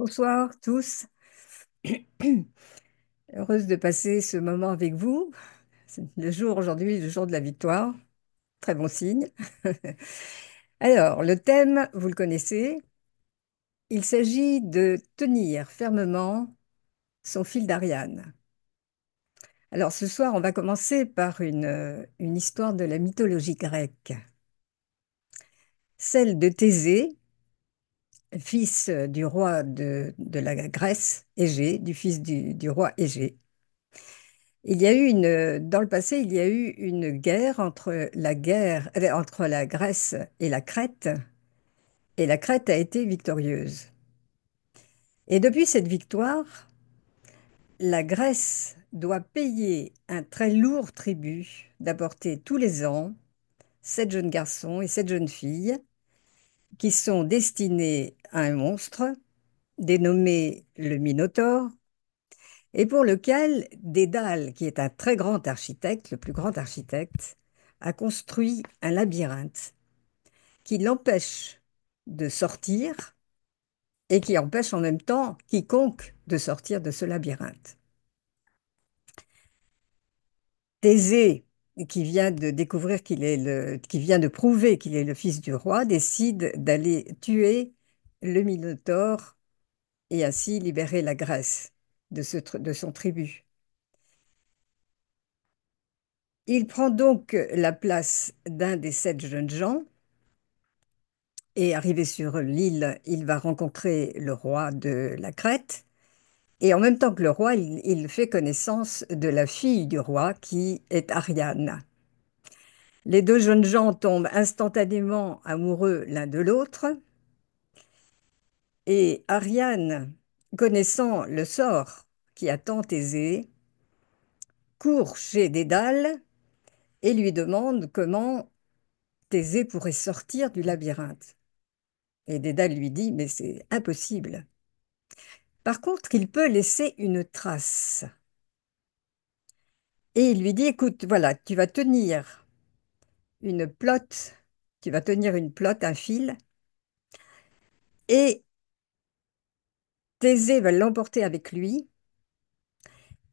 Bonsoir tous. Heureuse de passer ce moment avec vous. C'est le jour aujourd'hui, le jour de la victoire. Très bon signe. Alors, le thème, vous le connaissez. Il s'agit de tenir fermement son fil d'Ariane. Alors, ce soir, on va commencer par une histoire de la mythologie grecque, celle de Thésée, fils du roi de la Grèce, Égée, du fils du roi Égée. Dans le passé, il y a eu une guerre entre la Grèce et la Crète a été victorieuse. Et depuis cette victoire, la Grèce doit payer un très lourd tribut d'apporter tous les ans 7 jeunes garçons et 7 jeunes filles qui sont destinés à un monstre dénommé le Minotaure et pour lequel Dédale, qui est un très grand architecte, le plus grand architecte, a construit un labyrinthe qui l'empêche de sortir et qui empêche en même temps quiconque de sortir de ce labyrinthe. Thésée, qui vient de prouver qu'il est le fils du roi, décide d'aller tuer le Minotaure et ainsi libérer la Grèce de son tribut. Il prend donc la place d'un des 7 jeunes gens et arrivé sur l'île, il va rencontrer le roi de la Crète. Et en même temps que le roi, il fait connaissance de la fille du roi qui est Ariane. Les 2 jeunes gens tombent instantanément amoureux l'un de l'autre et Ariane, connaissant le sort qui attend Thésée, court chez Dédale et lui demande comment Thésée pourrait sortir du labyrinthe. Et Dédale lui dit, mais c'est impossible. Par contre, il peut laisser une trace. Et il lui dit, écoute, voilà, une plotte, tu vas tenir une plotte, un fil, et Thésée va l'emporter avec lui.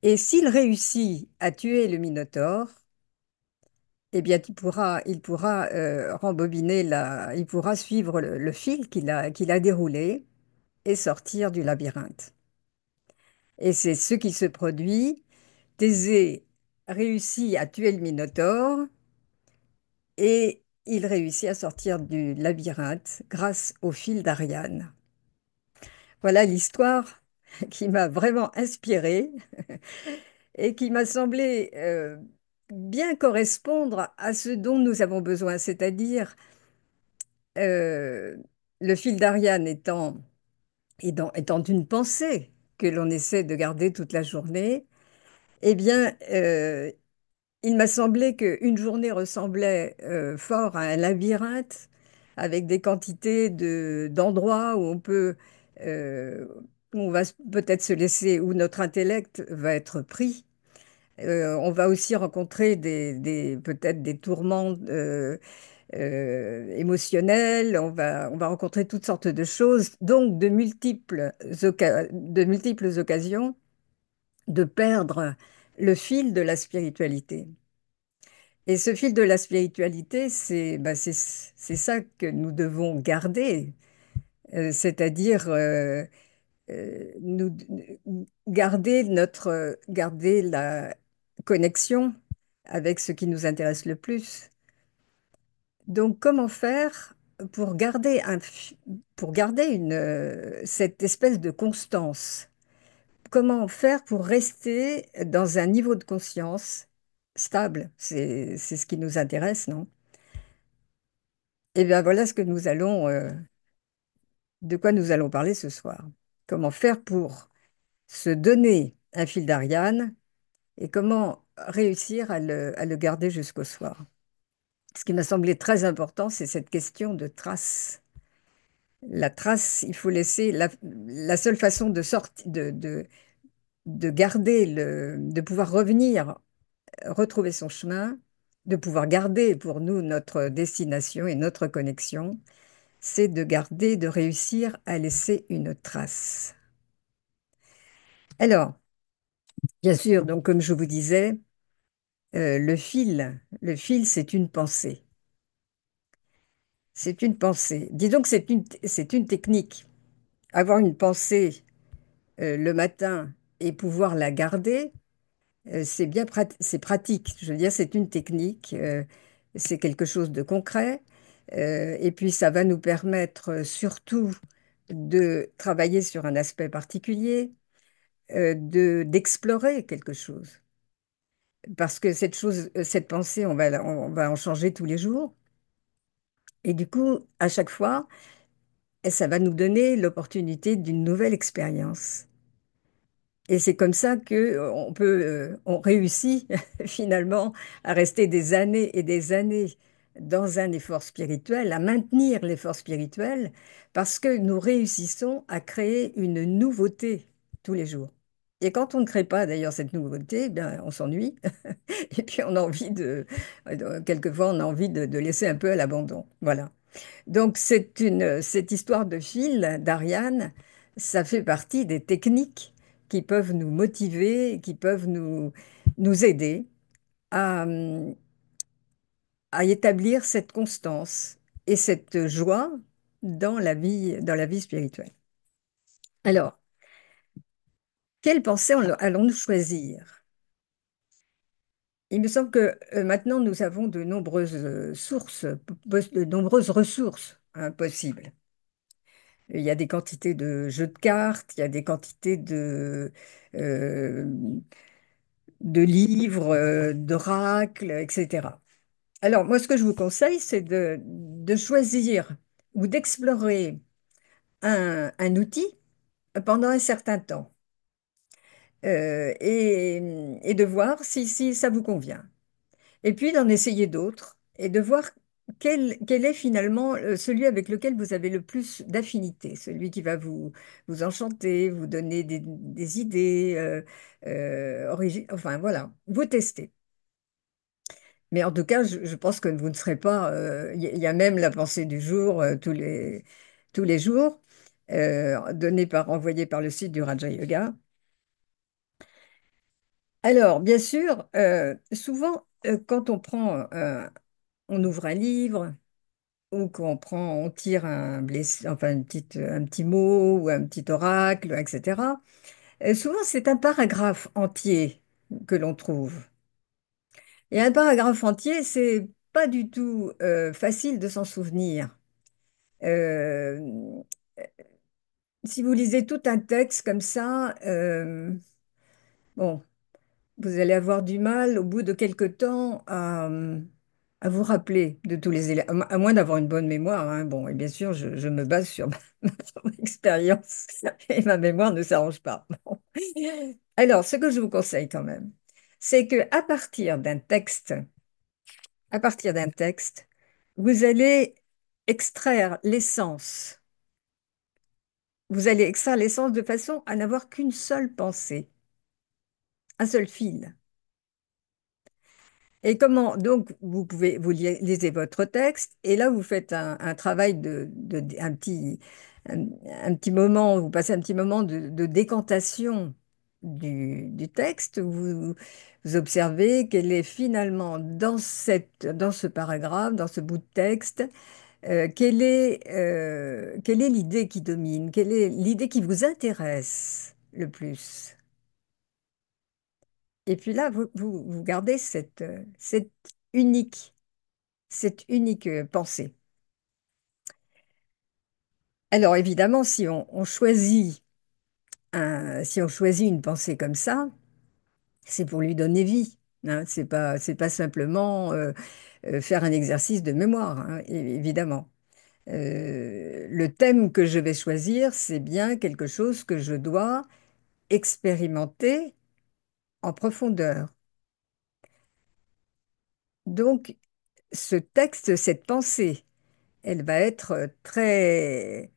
Et s'il réussit à tuer le Minotaure, eh bien, il pourra il pourra suivre le fil qu'il a déroulé et sortir du labyrinthe. Et c'est ce qui se produit. Thésée réussit à tuer le Minotaure et il réussit à sortir du labyrinthe grâce au fil d'Ariane. Voilà l'histoire qui m'a vraiment inspirée et qui m'a semblé bien correspondre à ce dont nous avons besoin, c'est-à-dire euh, le fil d'Ariane étant une pensée que l'on essaie de garder toute la journée. Eh bien, il m'a semblé qu'une journée ressemblait fort à un labyrinthe avec des quantités d'endroits euh, où on va peut-être se laisser, où notre intellect va être pris. On va aussi rencontrer peut-être des tourments émotionnels, on va rencontrer toutes sortes de choses, donc de multiples occasions de perdre le fil de la spiritualité. Et ce fil de la spiritualité, c'est ça que nous devons garder, c'est-à-dire garder la connexion avec ce qui nous intéresse le plus. Donc, comment faire pour pour garder cette espèce de constance? Comment faire pour rester dans un niveau de conscience stable? C'est ce qui nous intéresse, non? Eh bien, voilà de quoi nous allons parler ce soir. Comment faire pour se donner un fil d'Ariane et comment réussir à le garder jusqu'au soir. Ce qui m'a semblé très important, c'est cette question de trace. La trace, il faut laisser la seule façon de sortir, de garder de pouvoir revenir, retrouver son chemin, de pouvoir garder pour nous notre destination et notre connexion, c'est de réussir à laisser une trace. Alors, bien sûr, donc comme je vous disais, le fil, c'est une pensée. C'est une pensée. Disons que c'est une technique. Avoir une pensée le matin et pouvoir la garder, c'est pratique. Je veux dire, c'est une technique, c'est quelque chose de concret. Et puis, ça va nous permettre surtout de travailler sur un aspect particulier, d'explorer quelque chose. Parce que cette pensée, on va en changer tous les jours. Et du coup, à chaque fois, ça va nous donner l'opportunité d'une nouvelle expérience. Et c'est comme ça que on réussit finalement à rester des années et des années dans un effort spirituel, à maintenir l'effort spirituel, parce que nous réussissons à créer une nouveauté tous les jours. Et quand on ne crée pas d'ailleurs cette nouveauté, eh bien, on s'ennuie et puis on a envie quelquefois on a envie de laisser un peu à l'abandon. Voilà. Donc, cette histoire de fil d'Ariane, ça fait partie des techniques qui peuvent nous motiver, qui peuvent nous aider à, à établir cette constance et cette joie dans la vie spirituelle. Alors, quelle pensée allons-nous choisir? Il me semble que maintenant, nous avons de nombreuses sources, de nombreuses ressources possibles. Il y a des quantités de jeux de cartes, il y a des quantités euh, de livres, d'oracles, etc. Alors, moi, ce que je vous conseille, c'est de choisir ou d'explorer un outil pendant un certain temps et de voir si ça vous convient. Et puis d'en essayer d'autres et de voir quel est finalement celui avec lequel vous avez le plus d'affinité, celui qui va vous enchanter, vous donner des idées, enfin voilà, vous testez. Mais en tout cas, je pense que vous ne serez pas, il y a même la pensée du jour tous les jours, envoyée par le site du Raja Yoga. Alors, bien sûr, souvent, quand on ouvre un livre, ou on tire enfin, un petit mot ou un petit oracle, etc. Souvent, c'est un paragraphe entier que l'on trouve. Et un paragraphe entier, c'est pas du tout facile de s'en souvenir. Euh, si vous lisez tout un texte comme ça, bon, vous allez avoir du mal au bout de quelque temps à vous rappeler de tous les éléments, à moins d'avoir une bonne mémoire, hein. Bon, et bien sûr, je me base sur ma propre expérience et ma mémoire ne s'arrange pas. Bon. Alors, ce que je vous conseille quand même, c'est que à partir d'un texte, vous allez extraire l'essence. Vous allez extraire l'essence de façon à n'avoir qu'une seule pensée, un seul fil. Et comment, donc, lisez votre texte et là, vous faites un travail un, un petit moment, vous passez un petit moment de décantation du texte. Vous observez quelle est finalement dans ce paragraphe, dans ce bout de texte, quelle est l'idée qui domine, quelle est l'idée qui vous intéresse le plus. Et puis là, vous gardez unique, cette unique pensée. Alors évidemment, si on choisit une pensée comme ça, c'est pour lui donner vie. Hein. C'est pas simplement faire un exercice de mémoire, hein, évidemment. Le thème que je vais choisir, c'est bien quelque chose que je dois expérimenter en profondeur. Donc, ce texte, cette pensée, elle va être très...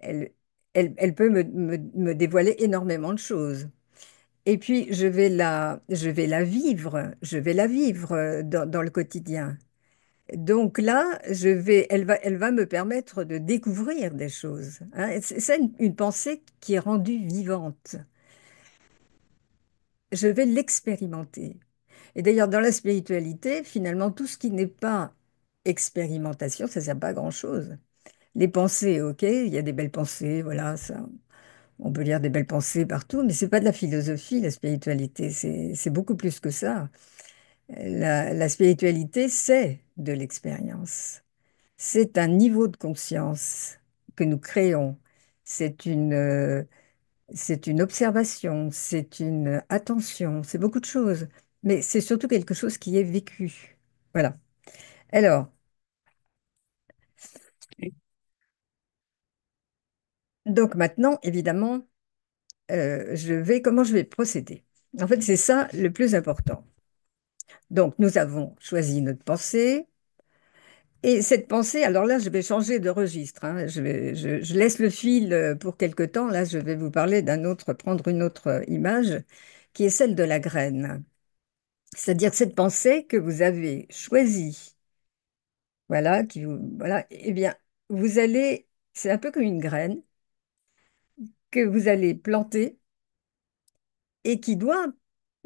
Elle, elle peut me dévoiler énormément de choses. Et puis, je vais la vivre dans le quotidien. Donc là, elle va me permettre de découvrir des choses. Hein. C'est une pensée qui est rendue vivante. je vais l'expérimenter. Et d'ailleurs, dans la spiritualité, finalement, tout ce qui n'est pas expérimentation, ça ne sert pas à grand-chose. Les pensées, ok, il y a des belles pensées, voilà, ça, on peut lire des belles pensées partout, mais c'est pas de la philosophie, la spiritualité, c'est beaucoup plus que ça. La spiritualité, c'est de l'expérience. C'est un niveau de conscience que nous créons. C'est c'est une observation, c'est une attention, c'est beaucoup de choses, mais c'est surtout quelque chose qui est vécu. Voilà. Alors, donc maintenant, évidemment, comment je vais procéder? En fait, c'est ça le plus important. Donc, nous avons choisi notre pensée. Et cette pensée, alors là, je vais changer de registre, hein. Je laisse le fil pour quelque temps. Là, je vais vous parler prendre une autre image, qui est celle de la graine. C'est-à-dire cette pensée que vous avez choisie, voilà, voilà, eh bien, c'est un peu comme une graine que vous allez planter et qui doit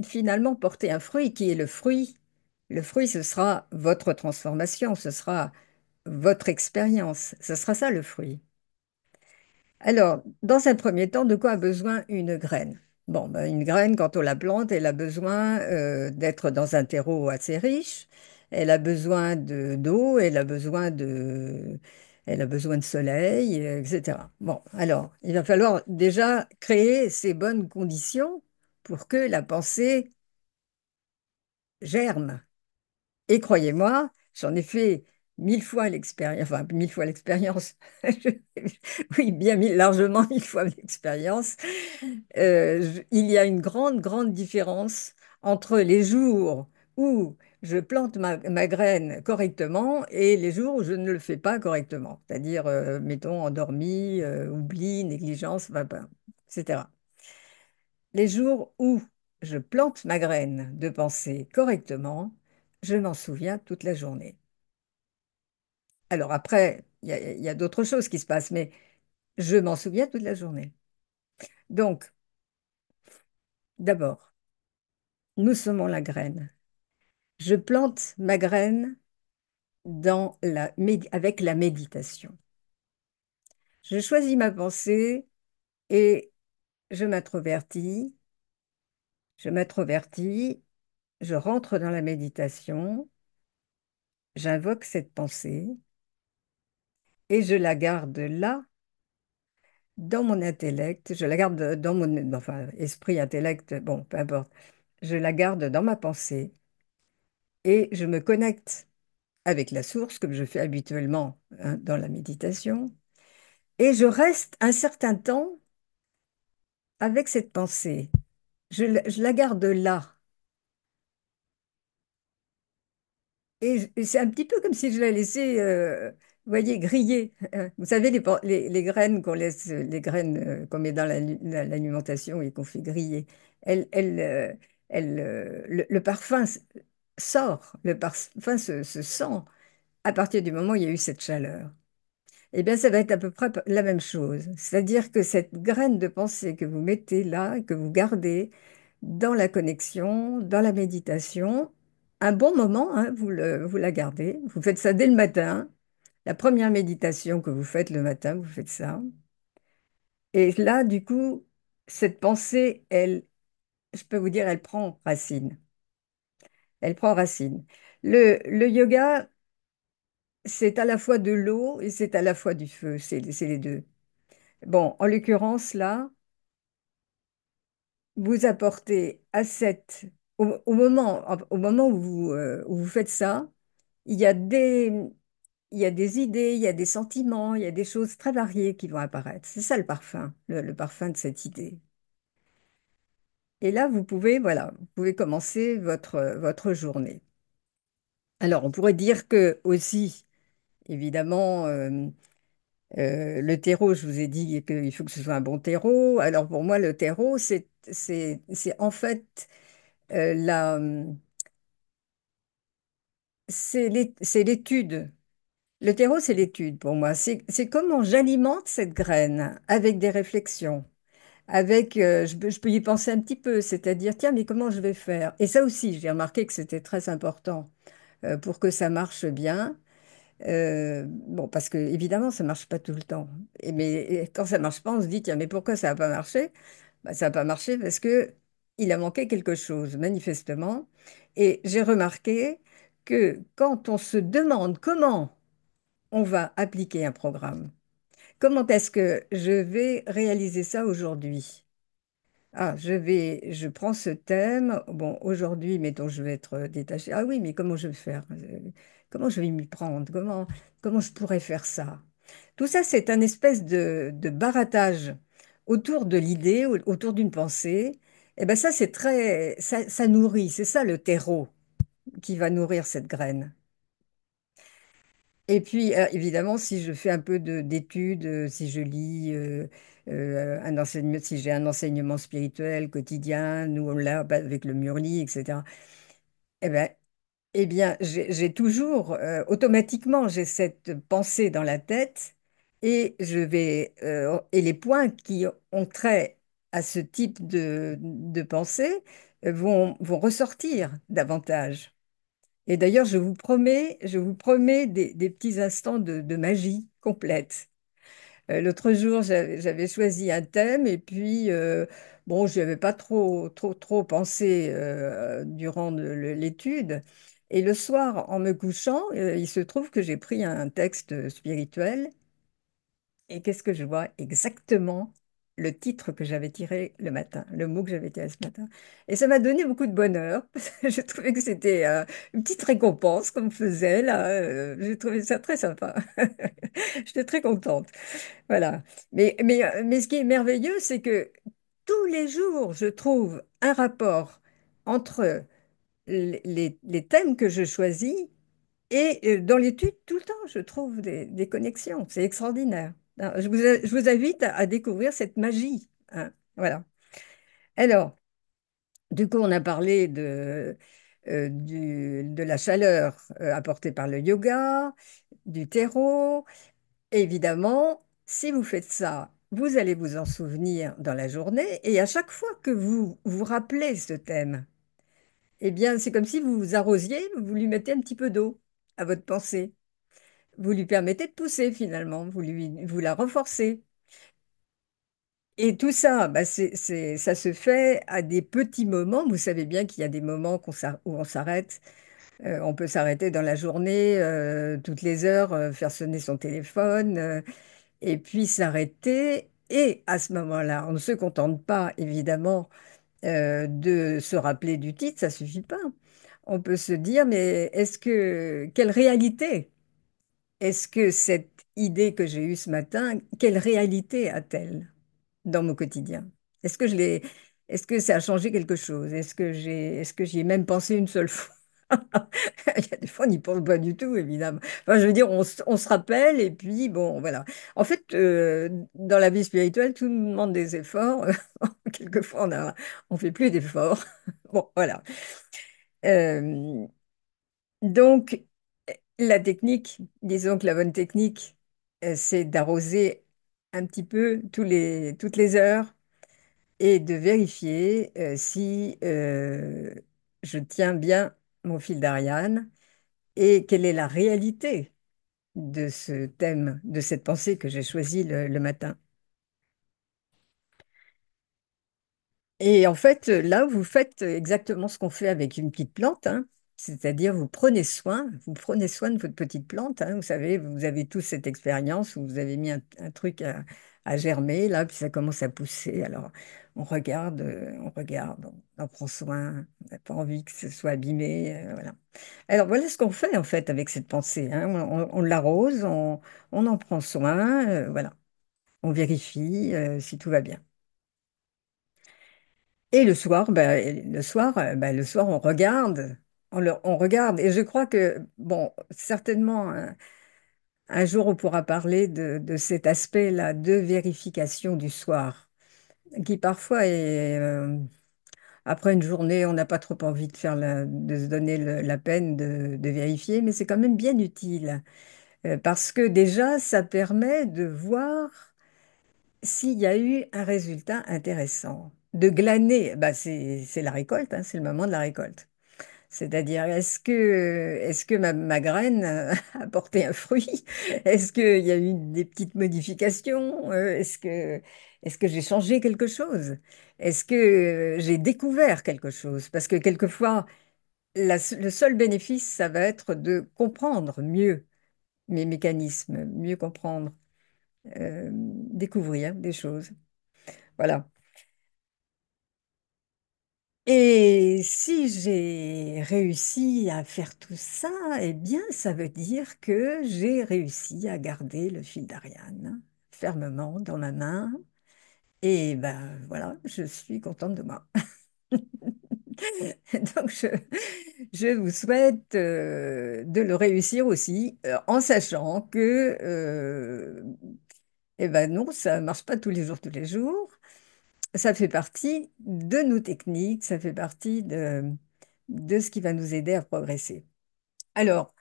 finalement porter un fruit qui est le fruit. Le fruit, ce sera votre transformation, ce sera votre expérience, ce sera ça le fruit. Alors, dans un premier temps, de quoi a besoin une graine? Bon, ben, une graine, quand on la plante, elle a besoin d'être dans un terreau assez riche. Elle a besoin d'eau, elle a besoin de soleil, etc. Bon, alors, il va falloir déjà créer ces bonnes conditions pour que la pensée germe. Et croyez-moi, j'en ai fait 1000 fois l'expérience, enfin 1000 fois l'expérience, oui, largement 1000 fois l'expérience. Il y a une grande, grande différence entre les jours où je plante ma graine correctement et les jours où je ne le fais pas correctement, c'est-à-dire, mettons, endormi, oubli, négligence, etc. Les jours où je plante ma graine de pensée correctement, je m'en souviens toute la journée. Alors après, il y a d'autres choses qui se passent, mais je m'en souviens toute la journée. Donc, d'abord, nous semons la graine. Je plante ma graine avec la méditation. Je choisis ma pensée et je m'introvertis, je m'introvertis, je rentre dans la méditation, j'invoque cette pensée et je la garde là, dans mon intellect, je la garde dans mon enfin, esprit, intellect, bon, peu importe. Je la garde dans ma pensée et je me connecte avec la source, comme je fais habituellement, hein, dans la méditation, et je reste un certain temps avec cette pensée. Je la garde là. Et c'est un petit peu comme si je la laissais, vous voyez, griller. Vous savez, les graines qu'on laisse, les graines qu'on met dans l'alimentation et qu'on fait griller, elles, elles, le parfum sort, le parfum se sent à partir du moment où il y a eu cette chaleur. Eh bien, ça va être à peu près la même chose. C'est-à-dire que cette graine de pensée que vous mettez là, que vous gardez dans la connexion, dans la méditation, un bon moment, hein, vous la gardez. Vous faites ça dès le matin. La première méditation que vous faites le matin, vous faites ça. Et là, du coup, cette pensée, je peux vous dire, elle prend racine. Elle prend racine. Le yoga, c'est à la fois de l'eau et c'est à la fois du feu. C'est les deux. Bon, en l'occurrence, là, vous apportez à au moment où vous faites ça, il y a il y a des idées, il y a des sentiments, il y a des choses très variées qui vont apparaître. C'est ça le parfum, le parfum de cette idée. Et là, vous pouvez commencer votre journée. Alors, on pourrait dire que aussi, évidemment, le terreau, je vous ai dit qu'il faut que ce soit un bon terreau. Alors, pour moi, le terreau, c'est en fait euh, la, c'est l'étude. Le terreau, c'est l'étude pour moi. C'est comment j'alimente cette graine avec des réflexions, avec, je peux y penser un petit peu, c'est-à-dire, tiens, mais comment je vais faire? Et ça aussi, j'ai remarqué que c'était très important pour que ça marche bien. Bon, parce que évidemment, ça marche pas tout le temps. Mais quand ça marche pas, on se dit, tiens, mais pourquoi ça n'a pas marché? Bah, ça n'a pas marché parce que il a manqué quelque chose, manifestement. Et j'ai remarqué que quand on se demande comment on va appliquer un programme, comment est-ce que je vais réaliser ça aujourd'hui? Ah, je prends ce thème. Bon, aujourd'hui, mettons, je vais être détachée. Ah oui, mais comment je vais faire? Comment je vais m'y prendre? Comment je pourrais faire ça? Tout ça, c'est un espèce de barattage autour de l'idée, autour d'une pensée. Et ben ça, c'est très, ça nourrit. C'est ça le terreau qui va nourrir cette graine. Et puis, évidemment, si je fais un peu d'études, si je lis un enseignement, si j'ai un enseignement spirituel quotidien, nous, là, bah, avec le Murli, etc., eh ben, eh bien, j'ai toujours, automatiquement, j'ai cette pensée dans la tête et les points qui ont trait à ce type de pensée vont ressortir davantage. Et d'ailleurs, je vous promets des petits instants de magie complète. L'autre jour, j'avais choisi un thème et puis, bon, je n'y avais pas trop pensé durant l'étude. Et le soir, en me couchant, il se trouve que j'ai pris un texte spirituel et qu'est-ce que je vois? Exactement le titre que j'avais tiré le matin, le mot que j'avais tiré ce matin. Et ça m'a donné beaucoup de bonheur. Parce que je trouvais que c'était une petite récompense qu'on me faisait là. J'ai trouvé ça très sympa. J'étais très contente. Voilà. Mais ce qui est merveilleux, c'est que tous les jours, je trouve un rapport entre les thèmes que je choisis et dans l'étude, tout le temps, je trouve des connexions. C'est extraordinaire. Alors, je vous invite à découvrir cette magie, hein. Voilà. Alors, du coup, on a parlé de la chaleur apportée par le yoga, du terreau. Évidemment, si vous faites ça, vous allez vous en souvenir dans la journée. Et à chaque fois que vous vous rappelez ce thème, eh bien, c'est comme si vous vous arrosiez, vous lui mettez un petit peu d'eau à votre pensée. Vous lui permettez de pousser finalement, vous la renforcez. Et tout ça, bah, ça se fait à des petits moments. Vous savez bien qu'il y a des moments où on s'arrête. On peut s'arrêter dans la journée, toutes les heures, faire sonner son téléphone, et puis s'arrêter. Et à ce moment-là, on ne se contente pas, évidemment, de se rappeler du titre, ça suffit pas. On peut se dire, mais quelle réalité? Est-ce que cette idée que j'ai eue ce matin, quelle réalité a-t-elle dans mon quotidien? Est-ce que je l'ai, est-ce que ça a changé quelque chose? Est-ce que j'y ai même pensé une seule fois? Il y a des fois, on n'y pense pas du tout, évidemment. Enfin, je veux dire, on se rappelle et puis, bon, voilà. En fait, dans la vie spirituelle, tout nous demande des efforts. Quelquefois, on fait plus d'efforts. Bon, voilà. Euh, donc, la technique, disons que la bonne technique, c'est d'arroser un petit peu toutes les heures et de vérifier si je tiens bien mon fil d'Ariane et quelle est la réalité de ce thème, de cette pensée que j'ai choisie le matin. Et en fait, là, vous faites exactement ce qu'on fait avec une petite plante, hein. C'est-à-dire, vous prenez soin de votre petite plante, hein. Vous savez, vous avez tous cette expérience où vous avez mis un truc à germer, là, puis ça commence à pousser. Alors, on en prend soin, on n'a pas envie que ce soit abîmé, voilà. Alors, voilà ce qu'on fait, en fait, avec cette pensée, hein. On l'arrose, on en prend soin, voilà. On vérifie si tout va bien. Et le soir, on regarde. Et je crois que, bon, certainement, un jour, on pourra parler de cet aspect-là de vérification du soir, qui parfois est, après une journée, on n'a pas trop envie de se donner la peine de vérifier, mais c'est quand même bien utile, parce que déjà, ça permet de voir s'il y a eu un résultat intéressant. De glaner, bah c'est la récolte, hein, c'est le moment de la récolte. C'est-à-dire, est-ce que ma graine a porté un fruit? Est-ce qu'il y a eu des petites modifications? Est-ce que j'ai changé quelque chose? Est-ce que j'ai découvert quelque chose? Parce que quelquefois, le seul bénéfice, ça va être de comprendre mieux mes mécanismes, mieux comprendre, découvrir des choses. Voilà. Et si j'ai réussi à faire tout ça, eh bien, ça veut dire que j'ai réussi à garder le fil d'Ariane fermement dans ma main. Et ben voilà, je suis contente de moi. Donc, je vous souhaite de le réussir aussi, en sachant que, eh ben non, ça ne marche pas tous les jours, tous les jours. Ça fait partie de nos techniques, ça fait partie de ce qui va nous aider à progresser. Alors,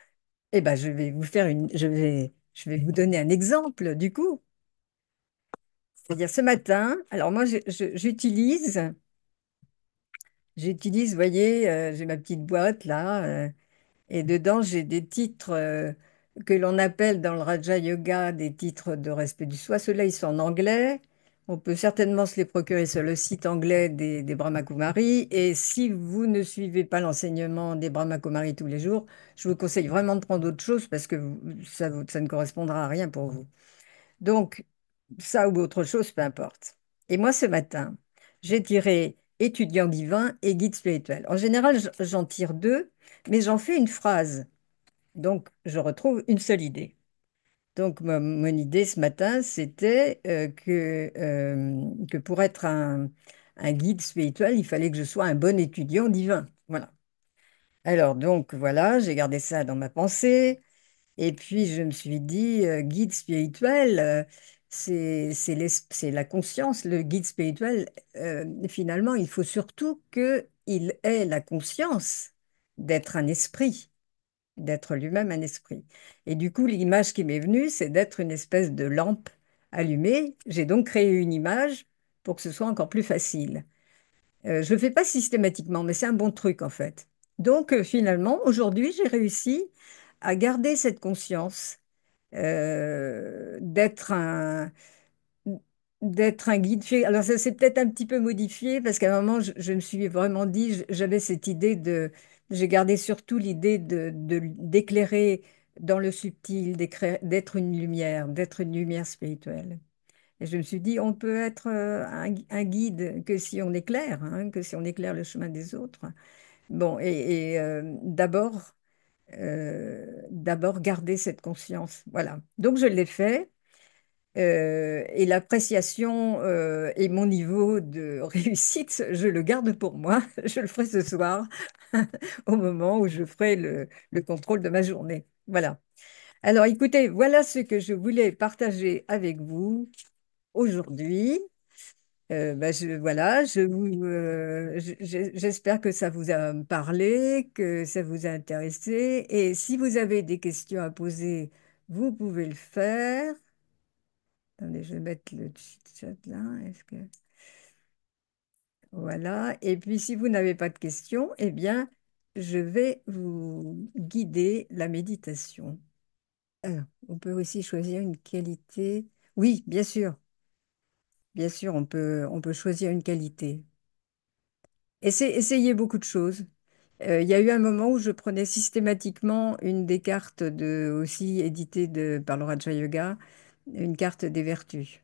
eh ben, je vais vous donner un exemple du coup. C'est-à-dire ce matin, alors moi j'utilise, vous voyez, j'ai ma petite boîte là, et dedans j'ai des titres que l'on appelle dans le Raja Yoga des titres de respect du soi. Ceux-là, ils sont en anglais. On peut certainement se les procurer sur le site anglais des Brahma Kumaris. Et si vous ne suivez pas l'enseignement des Brahma Kumaris tous les jours, je vous conseille vraiment de prendre autre chose parce que ça ne correspondra à rien pour vous. Donc, ça ou autre chose, peu importe. Et moi, ce matin, j'ai tiré étudiant divin et guide spirituel. En général, j'en tire deux, mais j'en fais une phrase. Donc, je retrouve une seule idée. Donc, mon idée ce matin, c'était que pour être un guide spirituel, il fallait que je sois un bon étudiant divin. Voilà. Alors, donc, voilà, j'ai gardé ça dans ma pensée. Et puis, je me suis dit, guide spirituel, c'est la conscience. Le guide spirituel, finalement, il faut surtout qu'il ait la conscience d'être un esprit, d'être lui-même un esprit. Et du coup, l'image qui m'est venue, c'est d'être une espèce de lampe allumée. J'ai donc créé une image pour que ce soit encore plus facile. Je ne le fais pas systématiquement, mais c'est un bon truc en fait. Donc finalement, aujourd'hui, j'ai réussi à garder cette conscience d'être un guide. Alors ça s'est peut-être un petit peu modifié parce qu'à un moment, je me suis vraiment dit, j'avais cette idée j'ai gardé surtout l'idée d'éclairer dans le subtil, d'être une lumière spirituelle. Et je me suis dit, on peut être un guide que si on éclaire, hein, que si on éclaire le chemin des autres. Bon, d'abord garder cette conscience. Voilà. Donc je l'ai fait. Et l'appréciation et mon niveau de réussite, je le garde pour moi. Je le ferai ce soir, au moment où je ferai le contrôle de ma journée. Voilà. Alors écoutez, voilà ce que je voulais partager avec vous aujourd'hui. Voilà, j'espère que ça vous a parlé, que ça vous a intéressé. Et si vous avez des questions à poser, vous pouvez le faire. Attendez, je vais mettre le chat là. Voilà. Et puis, si vous n'avez pas de questions, eh bien, je vais vous guider la méditation. Alors, on peut aussi choisir une qualité. Oui, bien sûr, on peut choisir une qualité. Essayez beaucoup de choses. Il y a eu un moment où je prenais systématiquement une des cartes aussi éditées par le Raja Yoga, une carte des vertus.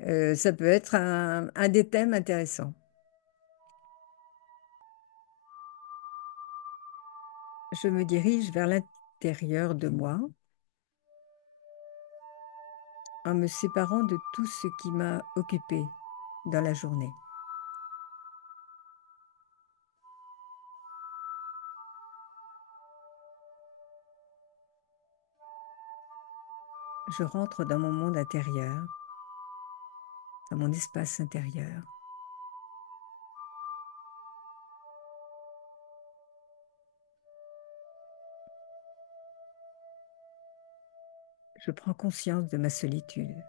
Ça peut être un des thèmes intéressants. Je me dirige vers l'intérieur de moi en me séparant de tout ce qui m'a occupé dans la journée. Je rentre dans mon monde intérieur, dans mon espace intérieur. Je prends conscience de ma solitude.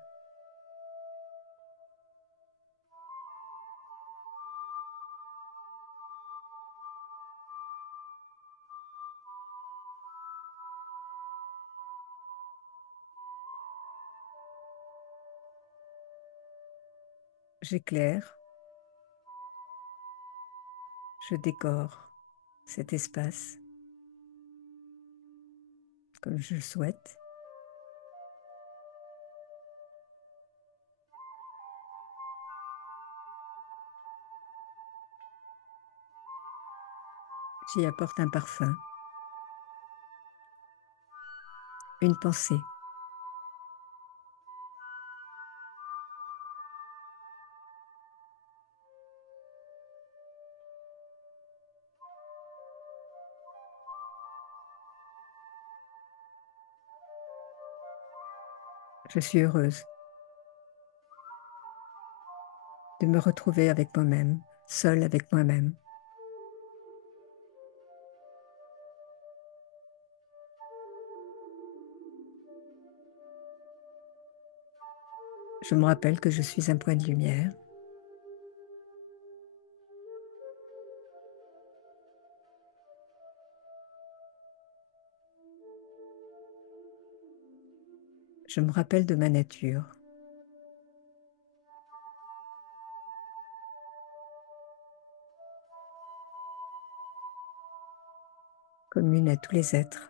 j'éclaire, je décore cet espace comme je le souhaite. J'y apporte un parfum, une pensée. Je suis heureuse de me retrouver avec moi-même, seule avec moi-même. Je me rappelle que je suis un point de lumière. Je me rappelle de ma nature, commune à tous les êtres.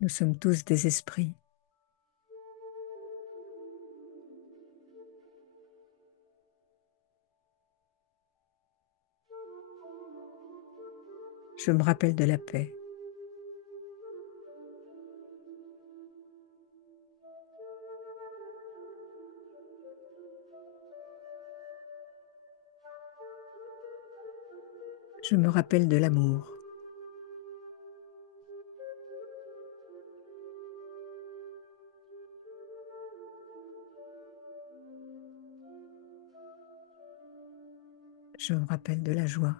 Nous sommes tous des esprits. Je me rappelle de la paix. Je me rappelle de l'amour. Je me rappelle de la joie.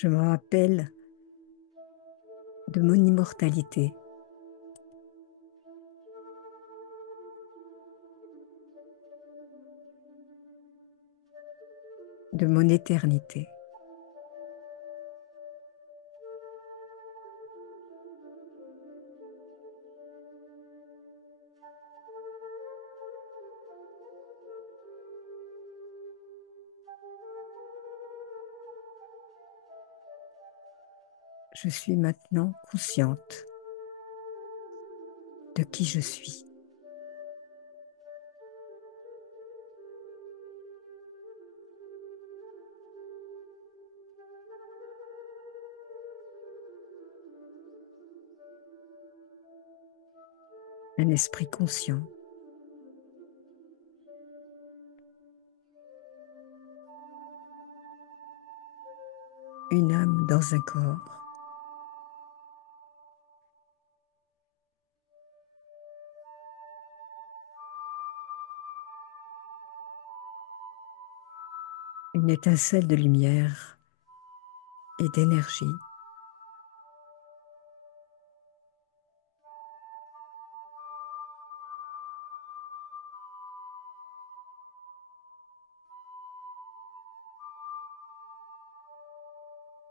Je me rappelle de mon immortalité, de mon éternité. Je suis maintenant consciente de qui je suis. Un esprit conscient. Une âme dans un corps. Une étincelle de lumière et d'énergie.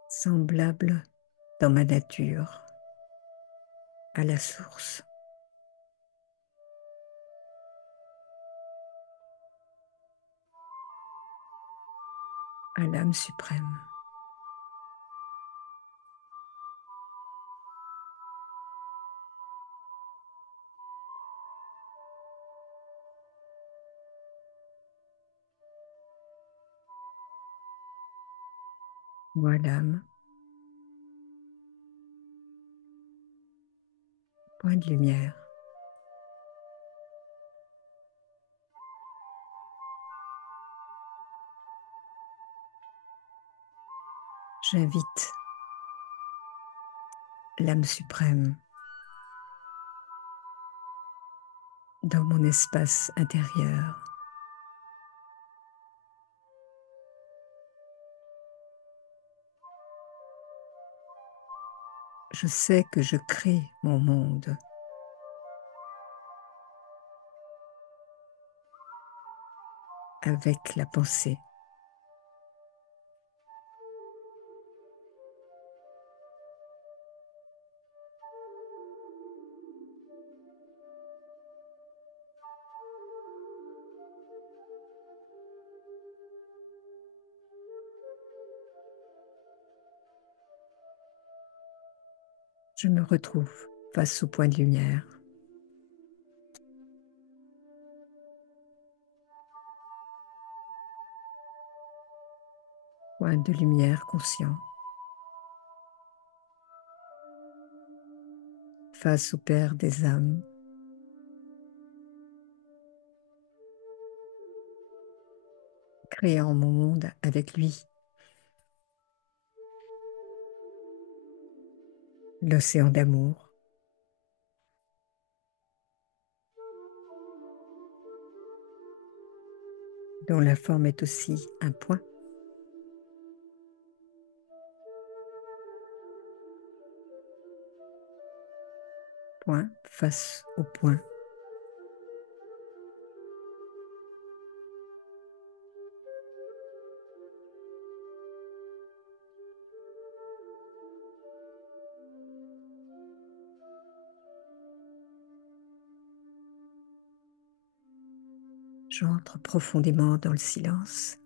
Semblable dans ma nature à la source. À l'âme suprême. Moi l'âme, point de lumière. J'invite l'âme suprême dans mon espace intérieur. Je sais que je crée mon monde. Avec la pensée. Je me retrouve face au point de lumière. Point de lumière conscient. Face au Père des âmes. Créant mon monde avec lui. L'océan d'amour. Dont la forme est aussi un point. Point face au point. J'entre profondément dans le silence.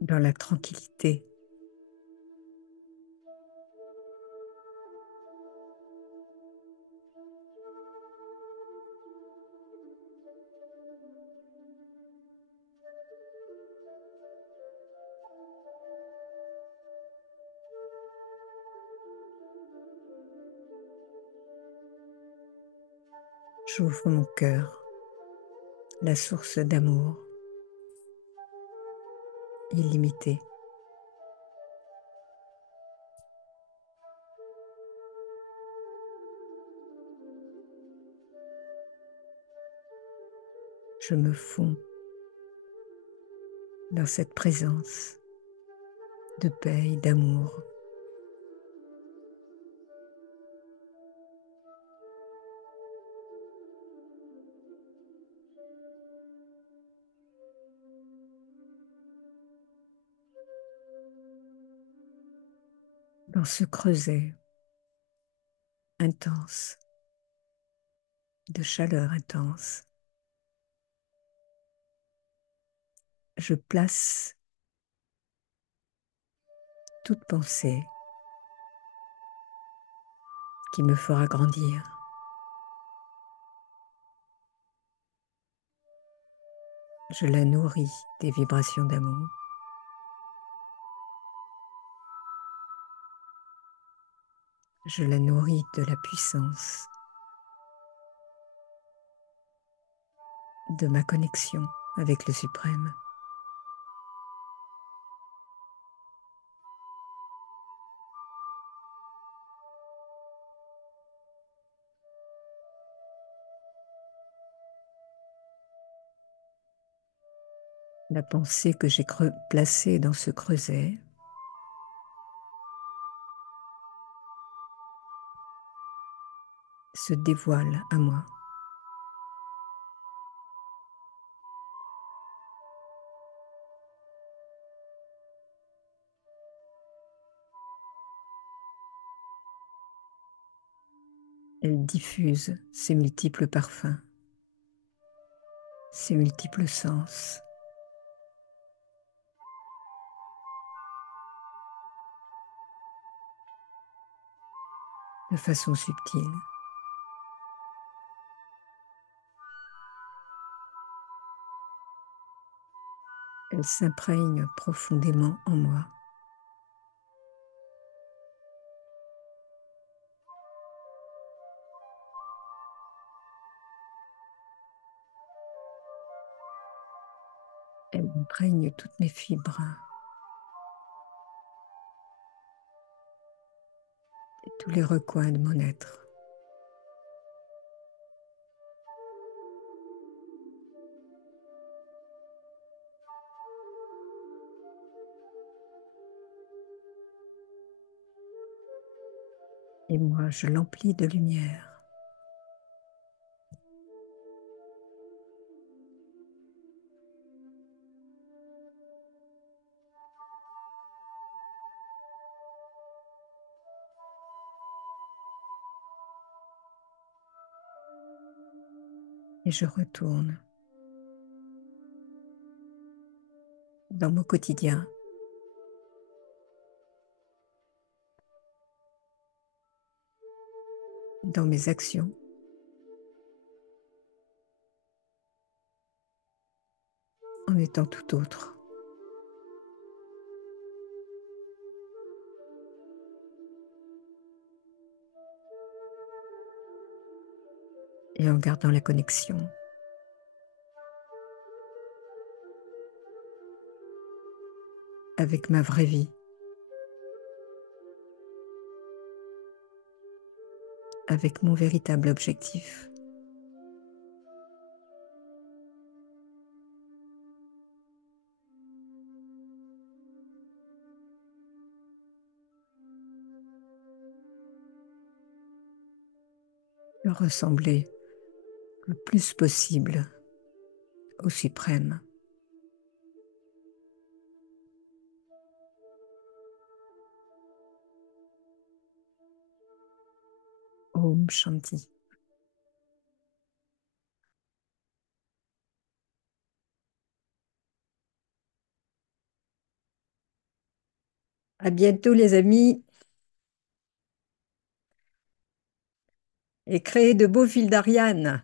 Dans la tranquillité. J'ouvre mon cœur, la source d'amour illimitée. Je me fonds dans cette présence de paix et d'amour. Dans ce creuset intense, de chaleur intense, je place toute pensée qui me fera grandir. Je la nourris des vibrations d'amour. Je la nourris de la puissance de ma connexion avec le suprême. La pensée que j'ai placée dans ce creuset se dévoile à moi. Elle diffuse ses multiples parfums, ses multiples sens. De façon subtile. Elle s'imprègne profondément en moi. Elle imprègne toutes mes fibres et tous les recoins de mon être. Et moi, je l'emplis de lumière. Et je retourne dans mon quotidien, dans mes actions, en étant tout autre et en gardant la connexion avec ma vraie vie, avec mon véritable objectif. De ressembler le plus possible au suprême. Om Shanti. À bientôt les amis, et créez de beaux fils d'Ariane.